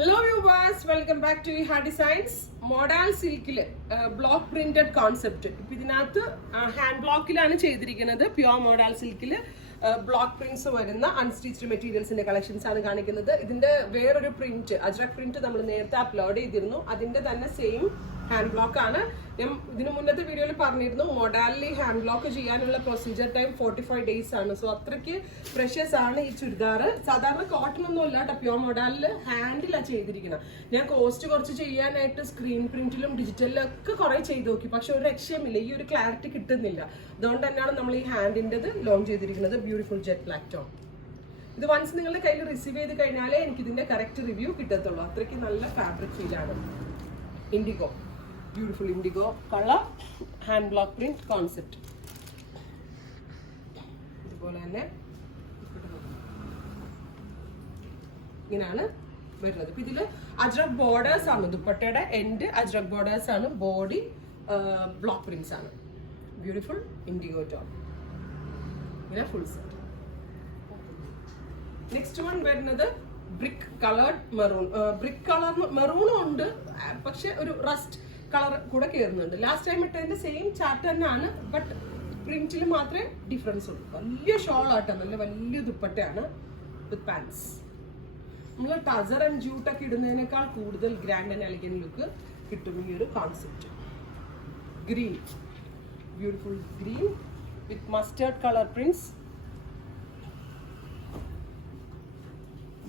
Hello viewers, welcome back to Iha Designs. Modal silk block printed concept. ഇപ്പൊ ഇതിനകത്ത് hand ബ്ലോക്കിലാണ് ചെയ്തിരിക്കുന്നത്. Pure model സിൽക്കിൽ block prints വരുന്ന unstitched മെറ്റീരിയൽസിന്റെ collections ആണ് കാണിക്കുന്നത്. ഇതിന്റെ വേറൊരു പ്രിന്റ് അജ്രക് പ്രിന്റ് നമ്മൾ നേരത്തെ അപ്ലോഡ് ചെയ്തിരുന്നു. അതിന്റെ തന്നെ സെയിം ഹാൻഡ് ബ്ലോക്ക് ആണ്. ഞാൻ ഇതിന് മുന്നത്തെ വീഡിയോയിൽ പറഞ്ഞിരുന്നു മോഡാലിൽ ഹാൻഡ് ബ്ലോക്ക് ചെയ്യാനുള്ള പ്രൊസീജിയർ ടൈം 45 days ആണ്. സോ അത്രയ്ക്ക് പ്രഷ്യസ് ആണ് ഈ ചുരിദാർ. സാധാരണ കോട്ടൺ ഒന്നും അല്ല കേട്ടോ, പ്യുവർ മോഡലിൽ ഹാൻഡിലാണ് ചെയ്തിരിക്കുന്നത്. ഞാൻ കോസ്റ്റ് കുറച്ച് ചെയ്യാനായിട്ട് സ്ക്രീൻ പ്രിന്റിലും ഡിജിറ്റലിലും ഒക്കെ കുറെ ചെയ്ത് നോക്കി, പക്ഷെ ഒരു രക്ഷയുമില്ല, ഈ ഒരു ക്ലാരിറ്റി കിട്ടുന്നില്ല. അതുകൊണ്ട് തന്നെയാണ് നമ്മൾ ഈ ഹാൻഡിൻ്റെത് ലോഞ്ച് ചെയ്തിരിക്കുന്നത്. Beautiful jet black tone. ഇത് വൺസ് നിങ്ങളുടെ കയ്യിൽ റിസീവ് ചെയ്ത് കഴിഞ്ഞാലേ എനിക്ക് ഇതിന്റെ കറക്റ്റ് റിവ്യൂ കിട്ടത്തുള്ളൂ. അത്രയ്ക്ക് നല്ല ഫാബ്രിക് ഫീലാണ്. IndiGo, beautiful indigo color, hand block print concept. ഇതുപോലെ തന്നെ ഇങ്ങനെയാണ് വരുന്നത്. ഇപ്പൊ ഇതില് അജ്രക് ബോർഡേഴ്സ് ആണ്, ദുപ്പട്ടയുടെ എൻഡ് അജ്രക് ബോർഡേഴ്സ് ആണ്, ബോഡി ബ്ലോക്ക് പ്രിന്റ്സ് ആണ്. ബ്യൂട്ടിഫുൾ ഇൻഡിഗോ ടോൺ, ഇങ്ങനെ ഫുൾ സെറ്റ്. നെക്സ്റ്റ് വൺ വരുന്നത് brick coloured maroon. Brick colour മെറൂണും ഉണ്ട്, പക്ഷെ ഒരു റസ്റ്റ് കളർ കൂടെ കയറുന്നുണ്ട്. ലാസ്റ്റ് ടൈം ഇട്ടതിന്റെ സെയിം ചാർട്ട് തന്നെയാണ്, ബട്ട് പ്രിന്റിൽ മാത്രമേ ഡിഫറൻസ് ഉള്ളൂ. വലിയ ഷോൾ ആട്ടോ, നല്ല വലിയ ദുപ്പട്ടയാണ് വിത്ത് പാൻസ്. നമ്മൾ ടസർ ആൻഡ് ജൂട്ടൊക്കെ ഇടുന്നതിനേക്കാൾ കൂടുതൽ ഗ്രാൻഡ് ആൻഡ് എലിഗന്റ് ലുക്ക് കിട്ടും ഈ ഒരു കോൺസെപ്റ്റ്. ഗ്രീൻ, ബ്യൂട്ടിഫുൾ ഗ്രീൻ വിത്ത് mustard colour prints.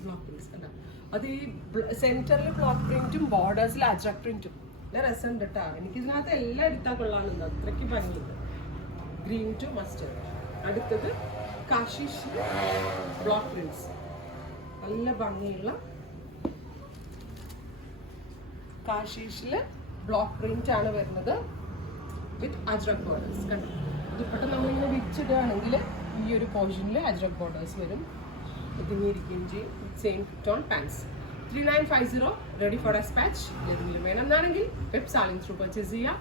Block prints അല്ല, അത് ഈ സെന്ററിൽ ബ്ലോക്ക് പ്രിന്റും ബോർഡേഴ്സിൽ അജ്രക് പ്രിന്റും നല്ല രസം കേട്ടോ. എനിക്ക് ഇതിനകത്ത് എല്ലാം എടുത്താൽ കൊള്ളാമെന്നുണ്ട്, അത്രയ്ക്ക് ഭംഗിയുണ്ട്. Green to mustard. അടുത്തത് കാശിഷ് ബ്ലോക്ക് പ്രിന്റ്സ്, നല്ല ഭംഗിയുള്ള കാശിഷില് ബ്ലോക്ക് പ്രിന്റ് ആണ് വരുന്നത് വിത്ത് അജ്രക് ബോർഡേഴ്സ്. കണ്ടോ, ദുപ്പട്ട നമ്മളിങ്ങനെ വിരിച്ചിടുകയാണെങ്കിൽ ഈ ഒരു പോർഷനിൽ അജ്രക് ബോർഡേഴ്സ് വരും. ഒതുങ്ങിയിരിക്കുകയും ചെയ്യും. Same tone pants. 3950 ready for dispatch. ഏതെങ്കിലും വേണമെന്നാണെങ്കിൽ വെബ് സാലിംഗ് ത്രൂ പർച്ചേസ് ചെയ്യാം.